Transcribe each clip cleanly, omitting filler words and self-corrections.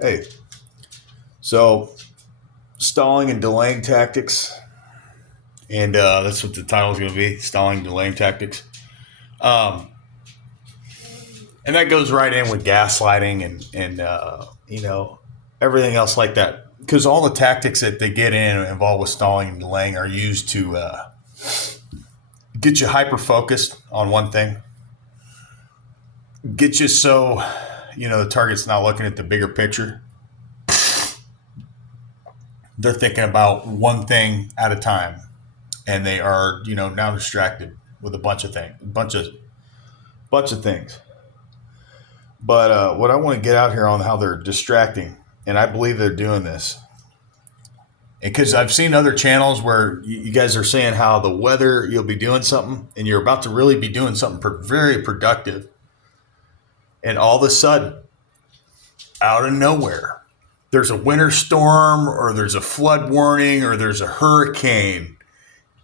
Hey, so stalling and delaying tactics, and that's what the title is going to be: stalling, and delaying tactics. Um, and that goes right in with gaslighting and everything else like that. Because all the tactics that they get in involved with stalling and delaying are used to get you hyper focused on one thing, get you so the target's not looking at the bigger picture. They're thinking about one thing at a time, and they are now distracted with a bunch of things, bunch of things. But what I want to get out here on how they're distracting, and I believe they're doing this because I've seen other channels where you guys are saying how the weather you'll be doing something and you're about to really be doing something very productive, and all of a sudden, out of nowhere, there's a winter storm or there's a flood warning or there's a hurricane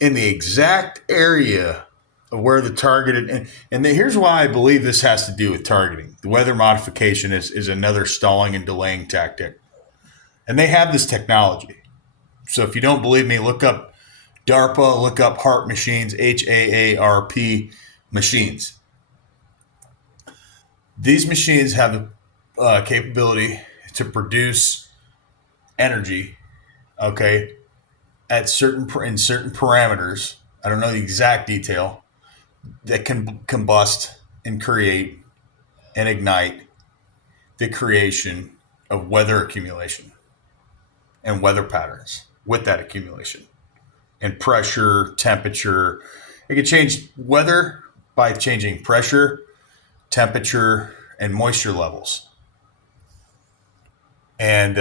in the exact area of where the targeted here's why I believe this has to do with targeting. The weather modification is another stalling and delaying tactic. And they have this technology. So if you don't believe me, look up DARPA, look up HAARP machines, HAARP machines. These machines have the capability to produce energy, okay, at certain parameters. I don't know the exact detail, that can combust and create and ignite the creation of weather accumulation and weather patterns with that accumulation and pressure, temperature. It can change weather by changing pressure, temperature, and moisture levels. And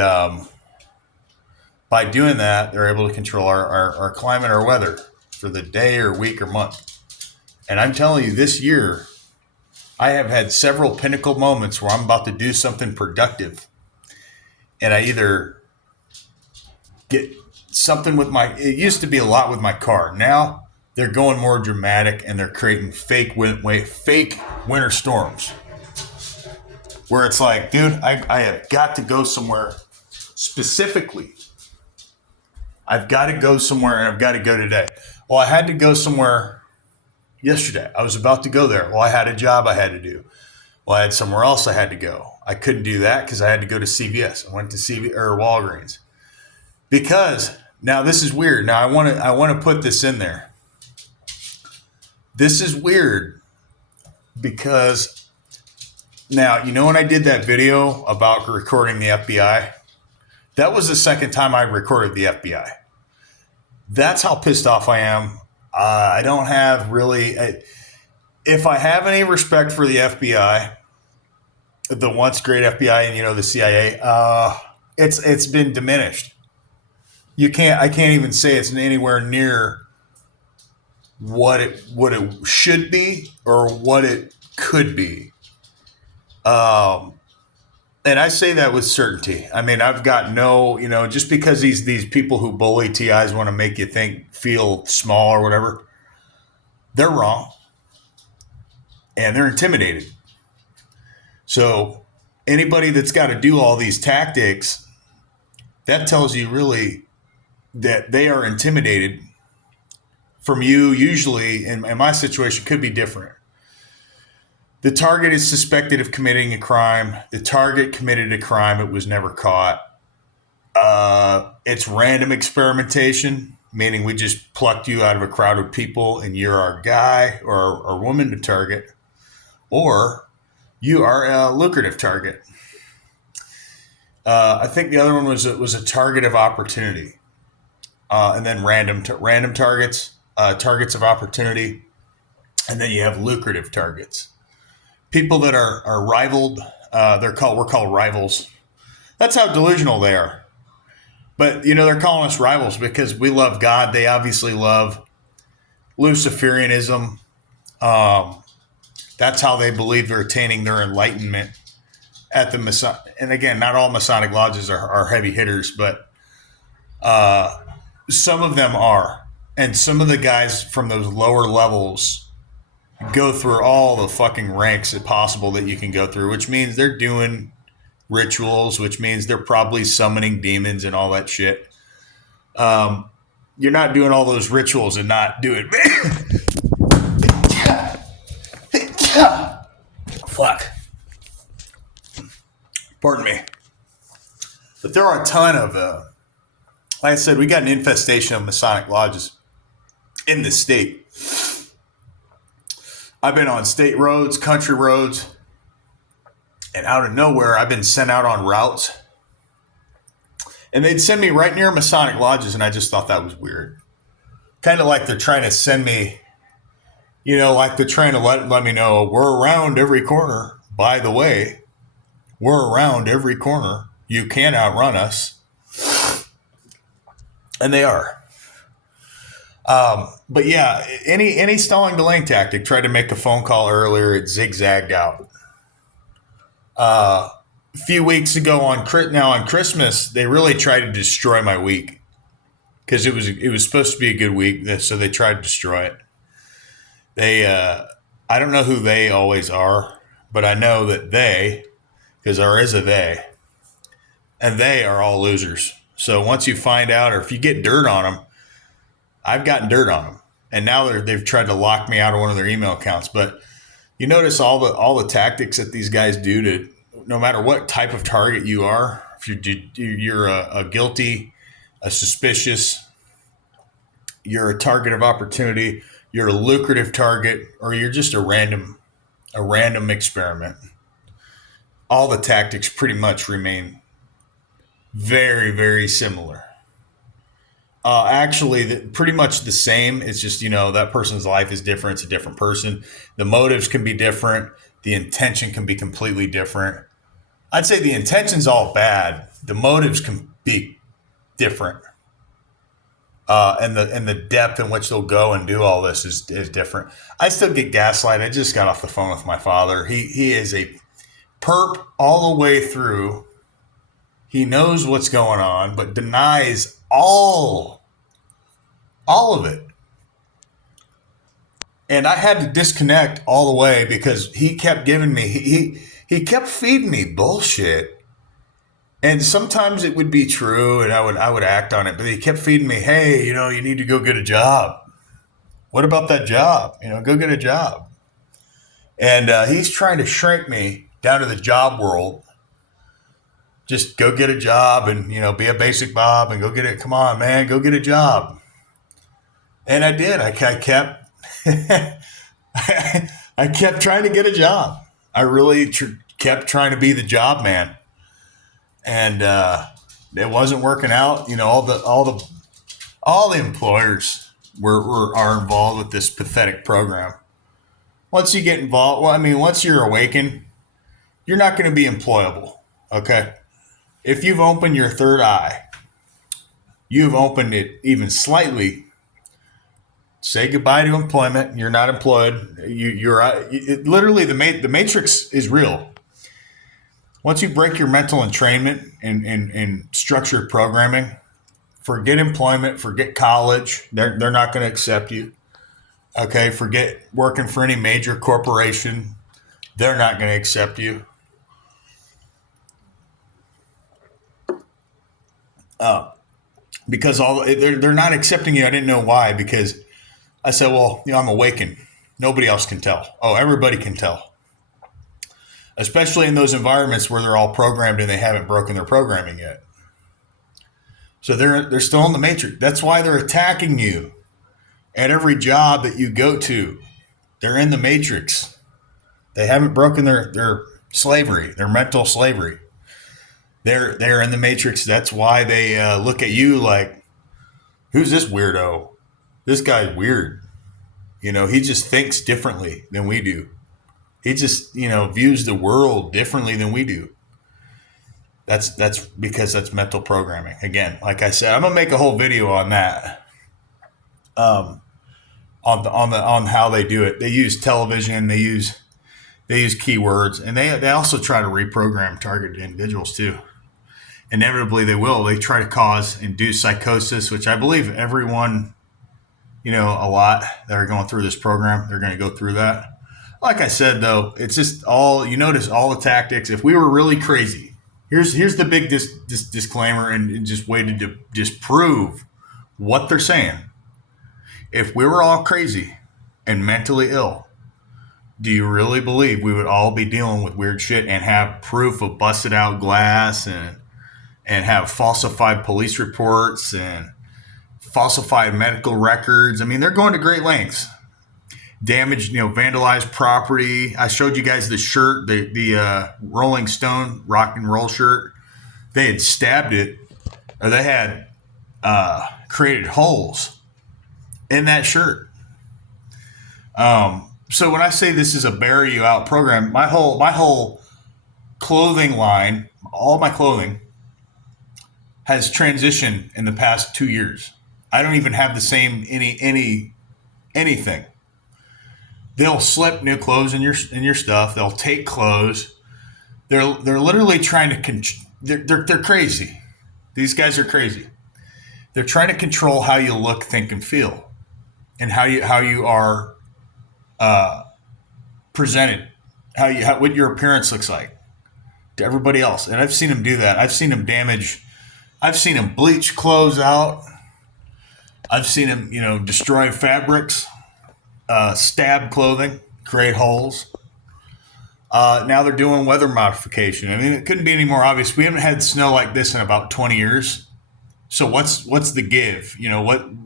by doing that, they're able to control our climate, our weather for the day or week or month. And I'm telling you, this year, I have had several pinnacle moments where I'm about to do something productive. And I either get something with it used to be a lot with my car. Now they're going more dramatic and they're creating fake winter storms. Where it's like, dude, I have got to go somewhere specifically. I've got to go somewhere and I've got to go today. Well, I had to go somewhere yesterday. I was about to go there. Well, I had a job I had to do. Well, I had somewhere else I had to go. I couldn't do that because I had to go to CVS. I went to Walgreens. Because now this is weird. Now I want to put this in there. This is weird because now when I did that video about recording the FBI, that was the second time I recorded the FBI. That's how pissed off I am. I don't have really. If I have any respect for the FBI, the once great FBI and the CIA, it's been diminished. I can't even say it's anywhere near what it should be or what it could be. And I say that with certainty. I mean, I've got just because these people who bully TIs want to make you feel small or whatever, they're wrong. And they're intimidated. So anybody that's got to do all these tactics, that tells you really that they are intimidated from you. Usually, in my situation, could be different. The target is suspected of committing a crime. The target committed a crime. It was never caught. It's random experimentation, meaning we just plucked you out of a crowd of people and you're our guy or woman to target, or you are a lucrative target. I think the other one was a target of opportunity, and then random targets, targets of opportunity, and then you have lucrative targets. People that are rivaled, we're called rivals. That's how delusional they are. But they're calling us rivals because we love God. They obviously love Luciferianism. That's how they believe they're attaining their enlightenment at the Masonic. And again, not all Masonic lodges are heavy hitters, but some of them are. And some of the guys from those lower levels go through all the fucking ranks possible that you can go through, which means they're doing rituals, which means they're probably summoning demons and all that shit. You're not doing all those rituals and not doing fuck. Pardon me. But there are a ton of, like I said, we got an infestation of Masonic lodges in the state. I've been on state roads, country roads, and out of nowhere, I've been sent out on routes. And they'd send me right near Masonic lodges, and I just thought that was weird. Kind of like they're trying to send me, like they're trying to let me know, we're around every corner. By the way, we're around every corner. You can't outrun us. And they are. But yeah, any stalling delaying tactic, tried to make a phone call earlier, it zigzagged out. A few weeks ago on Christmas, they really tried to destroy my week because it was supposed to be a good week, so they tried to destroy it. I don't know who they always are, but I know that because there is a they, and they are all losers. So once you find out, or if you get dirt on them, I've gotten dirt on them, and now they've tried to lock me out of one of their email accounts. But you notice all the tactics that these guys do to, no matter what type of target you are, if you're a guilty, a suspicious, you're a target of opportunity, you're a lucrative target, or you're just a random experiment. All the tactics pretty much remain very, very similar. Actually, pretty much the same. It's just, that person's life is different. It's a different person. The motives can be different. The intention can be completely different. I'd say the intention's all bad. The motives can be different. And the depth in which they'll go and do all this is different. I still get gaslight. I just got off the phone with my father. He is a perp all the way through. He knows what's going on, but denies all of it. And I had to disconnect all the way because he kept giving me, he kept feeding me bullshit. And sometimes it would be true and I would act on it, but he kept feeding me, hey, you need to go get a job. What about that job? Go get a job. And he's trying to shrink me down to the job world. Just go get a job and, be a basic Bob and go get it. Come on, man, go get a job. And I did. I kept, I kept trying to get a job. I really kept trying to be the job man. And it wasn't working out. All the employers are involved with this pathetic program. Once you get involved, once you're awakened, you're not going to be employable. Okay. If you've opened your third eye, you've opened it even slightly. Say goodbye to employment. You're not employed. Literally the matrix is real. Once you break your mental entrainment in structured programming, forget employment, forget college. They're not going to accept you. Okay, forget working for any major corporation. They're not going to accept you. Because they're not accepting you. I didn't know why, because I said, well, I'm awakened. Nobody else can tell. Oh, everybody can tell. Especially in those environments where they're all programmed and they haven't broken their programming yet. So they're still in the matrix. That's why they're attacking you at every job that you go to. They're in the matrix. They haven't broken their slavery, their mental slavery. They're in the matrix. That's why they look at you like, who's this weirdo? This guy's weird. He just thinks differently than we do. He just, views the world differently than we do. That's because that's mental programming. Again, like I said, I'm gonna make a whole video on that. On how they do it. They use television. They use keywords, and they also try to reprogram targeted individuals too. Inevitably, they will. They try to induce psychosis, which I believe everyone, a lot that are going through this program, they're going to go through that. Like I said, though, it's just you notice all the tactics. If we were really crazy, Here's the big disclaimer and just way to disprove what they're saying. If we were all crazy and mentally ill, do you really believe we would all be dealing with weird shit and have proof of busted out glass and have falsified police reports and falsified medical records? I mean, they're going to great lengths. Damaged, vandalized property. I showed you guys the shirt, the Rolling Stone rock and roll shirt. They had stabbed it, or they had created holes in that shirt. So when I say this is a bury you out program, my whole clothing line, all my clothing, has transitioned in the past 2 years. I don't even have the same anything. They'll slip new clothes in your stuff. They'll take clothes. They're literally trying to they're crazy. These guys are crazy. They're trying to control how you look, think, and feel, and how you are presented, what your appearance looks like to everybody else. And I've seen them do that. I've seen them bleach clothes out. I've seen them, destroy fabrics. Stab clothing, create holes. Now they're doing weather modification. I mean, it couldn't be any more obvious. We haven't had snow like this in about 20 years. So what's the give?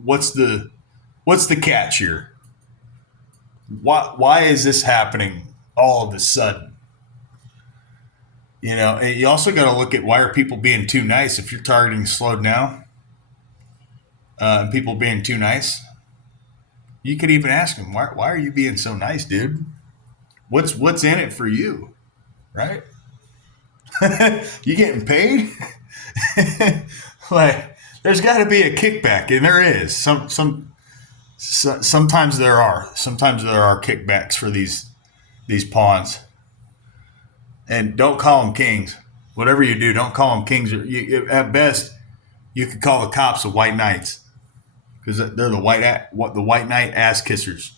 What's the catch here? Why is this happening all of a sudden? And you also got to look at, why are people being too nice? If you're targeting slowed down, and people being too nice, you could even ask them, why are you being so nice, dude? What's in it for you, right? You getting paid? Like, there's got to be a kickback, and there is. Sometimes there are. Sometimes there are kickbacks for these pawns. And don't call them kings. Whatever you do, don't call them kings. At best, you could call the cops the white knights, because they're the white knight ass kissers.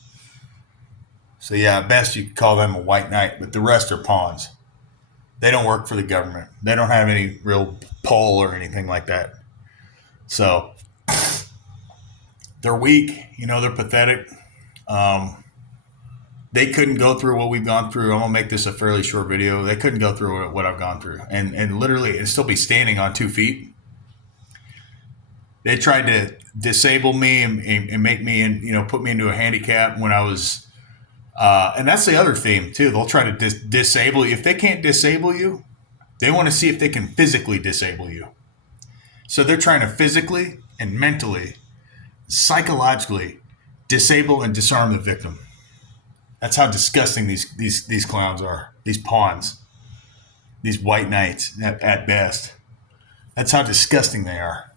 So yeah, at best you could call them a white knight, but the rest are pawns. They don't work for the government. They don't have any real pull or anything like that. So they're weak. They're pathetic. They couldn't go through what we've gone through. I'm gonna make this a fairly short video. They couldn't go through what I've gone through, and literally, and still be standing on 2 feet. They tried to disable me and make me, and put me into a handicap when I was, and that's the other theme too. They'll try to disable you. If they can't disable you, they want to see if they can physically disable you. So they're trying to physically and mentally, psychologically disable and disarm the victim. That's how disgusting these clowns are. These pawns, these white knights at best. That's how disgusting they are.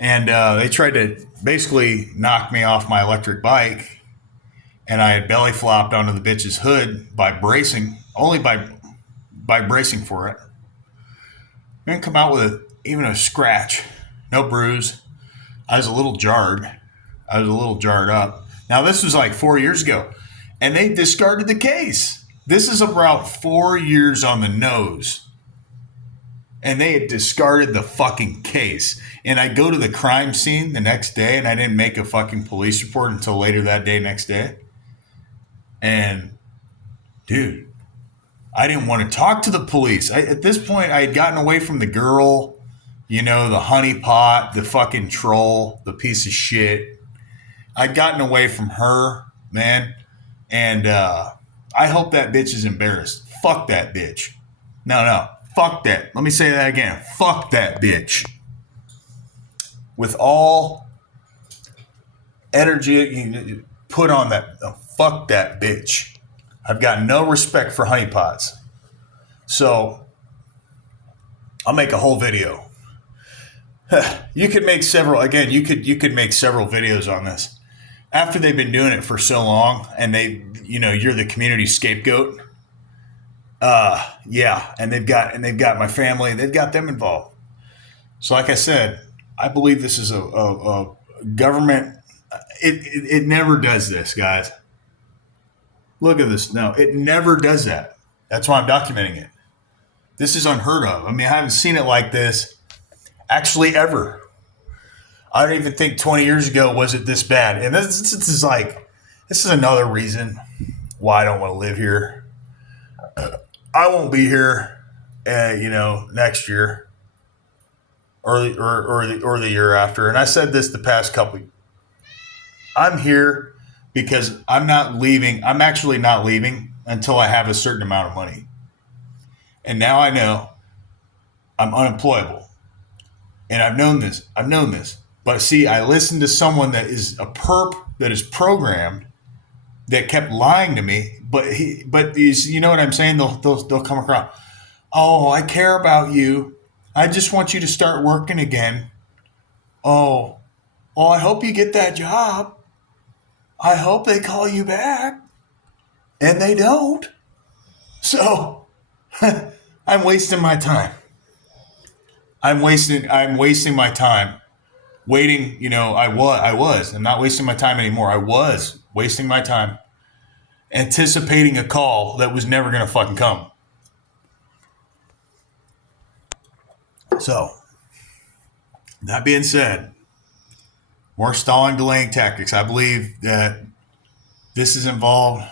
And they tried to basically knock me off my electric bike, and I had belly flopped onto the bitch's hood by bracing for it. I didn't come out with even a scratch, no bruise. I was a little jarred up. Now, this was like 4 years ago, and they discarded the case. This is about 4 years on the nose. And they had discarded the fucking case. And I go to the crime scene the next day, and I didn't make a fucking police report until later that day, next day. And, dude, I didn't want to talk to the police. At this point, I had gotten away from the girl, the honeypot, the fucking troll, the piece of shit. I'd gotten away from her, man. And I hope that bitch is embarrassed. Fuck that bitch. No. Fuck that. Let me say that again. Fuck that bitch. With all energy you put on that, fuck that bitch. I've got no respect for honeypots. So I'll make a whole video. You could make several. Again, you could make several videos on this. After they've been doing it for so long, and you're the community scapegoat. Yeah, and they've got my family. They've got them involved. So, like I said, I believe this is a government. It never does this, guys. Look at this. No, it never does that. That's why I'm documenting it. This is unheard of. I mean, I haven't seen it like this actually ever. I don't even think 20 years ago was it this bad. And this is another reason why I don't want to live here. I won't be here, next year or the year after. And I said this the past couple. I'm here because I'm not leaving. I'm actually not leaving until I have a certain amount of money. And now I know I'm unemployable. And I've known this. But see, I listened to someone that is a perp that is programmed that kept lying to me. But these, you know what I'm saying? They'll come across. Oh, I care about you. I just want you to start working again. Oh, I hope you get that job. I hope they call you back. And they don't. So I'm wasting my time. I'm wasting my time waiting. I was. I'm not wasting my time anymore. I was wasting my time anticipating a call that was never going to fucking come. So, that being said, more stalling, delaying tactics. I believe that this is involved.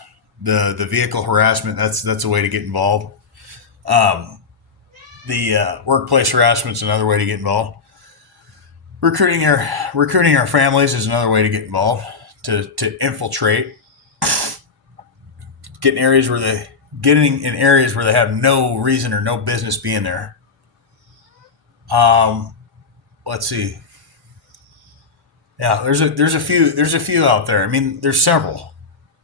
The vehicle harassment. That's a way to get involved. The workplace harassment is another way to get involved. Recruiting our families is another way to get involved. To infiltrate, getting in areas where they have no reason or no business being there. Let's see. Yeah, there's a few out there. I mean, there's several.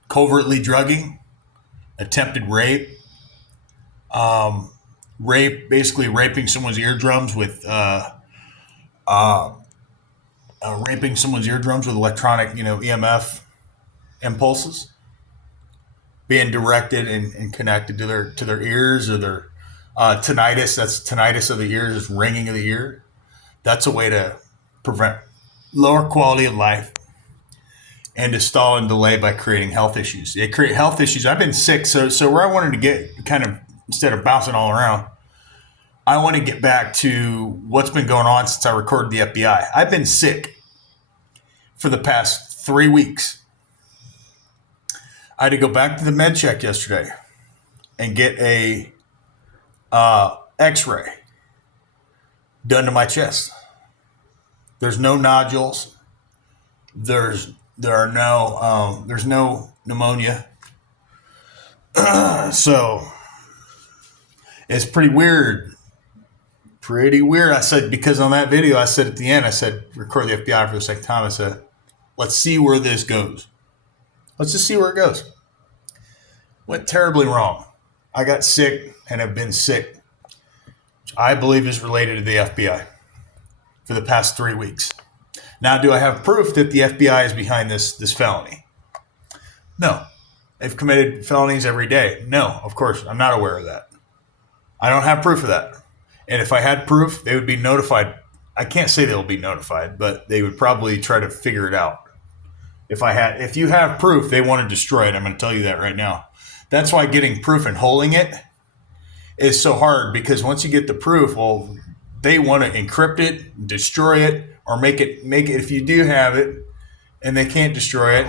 Covertly drugging, attempted rape, basically raping someone's eardrums with electronic, EMF impulses, being directed and connected to their ears or their tinnitus. That's tinnitus of the ears, is ringing of the ear. That's a way to prevent lower quality of life and to stall and delay by creating health issues. They create health issues. I've been sick, so where I wanted to get, kind of instead of bouncing all around, I want to get back to what's been going on since I recorded the FBI. I've been sick for the past 3 weeks. I had to go back to the med check yesterday and get a x-ray done to my chest. There's no nodules. There's no pneumonia. So it's pretty weird. I said, because on that video, I said at the end, I said, record the FBI for the second time. I said, let's see where this goes. Let's just see where it goes. Went terribly wrong. I got sick and have been sick, which I believe is related to the FBI for the past 3 weeks. Now, do I have proof that the FBI is behind this felony? No. They've committed felonies every day. No, of course, I'm not aware of that. I don't have proof of that. And if I had proof, they would be notified. I can't say they'll be notified, but they would probably try to figure it out. If you have proof, they want to destroy it. I'm going to tell you that right now. That's why getting proof and holding it is so hard, because once you get the proof, well, they want to encrypt it, destroy it, or make it, if you do have it and they can't destroy it,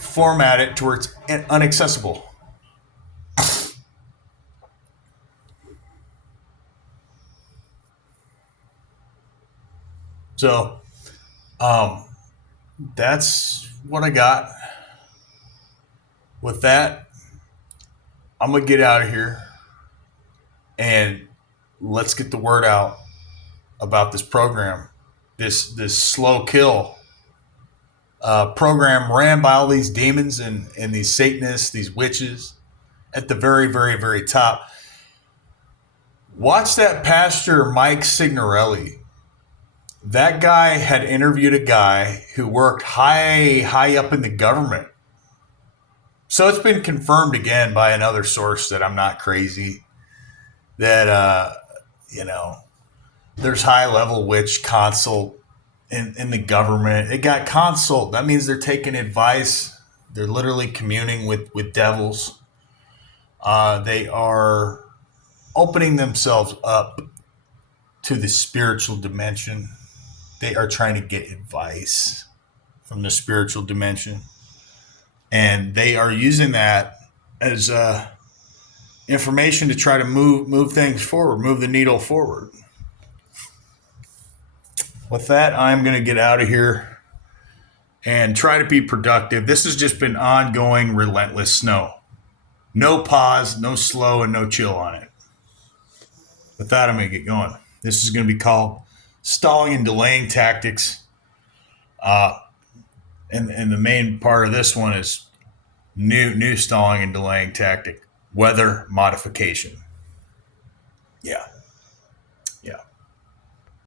format it to where it's unaccessible. So, that's what I got. With that, I'm going to get out of here and let's get the word out about this program, this slow kill program ran by all these demons and these Satanists, these witches at the very, very, very top. Watch that Pastor Mike Signorelli. That guy had interviewed a guy who worked high up in the government. So it's been confirmed again by another source that I'm not crazy, that, there's high-level witch consult in the government. It got consult. That means they're taking advice. They're literally communing with devils. They are opening themselves up to the spiritual dimension. They are trying to get advice from the spiritual dimension, and they are using that as information to try to move things forward, move the needle forward. With that, I'm going to get out of here and try to be productive. This has just been ongoing, relentless snow. No pause, no slow, and no chill on it. With that, I'm going to get going. This is going to be called Stalling and Delaying Tactics. And the main part of this one is new stalling and delaying tactic, weather modification. Yeah.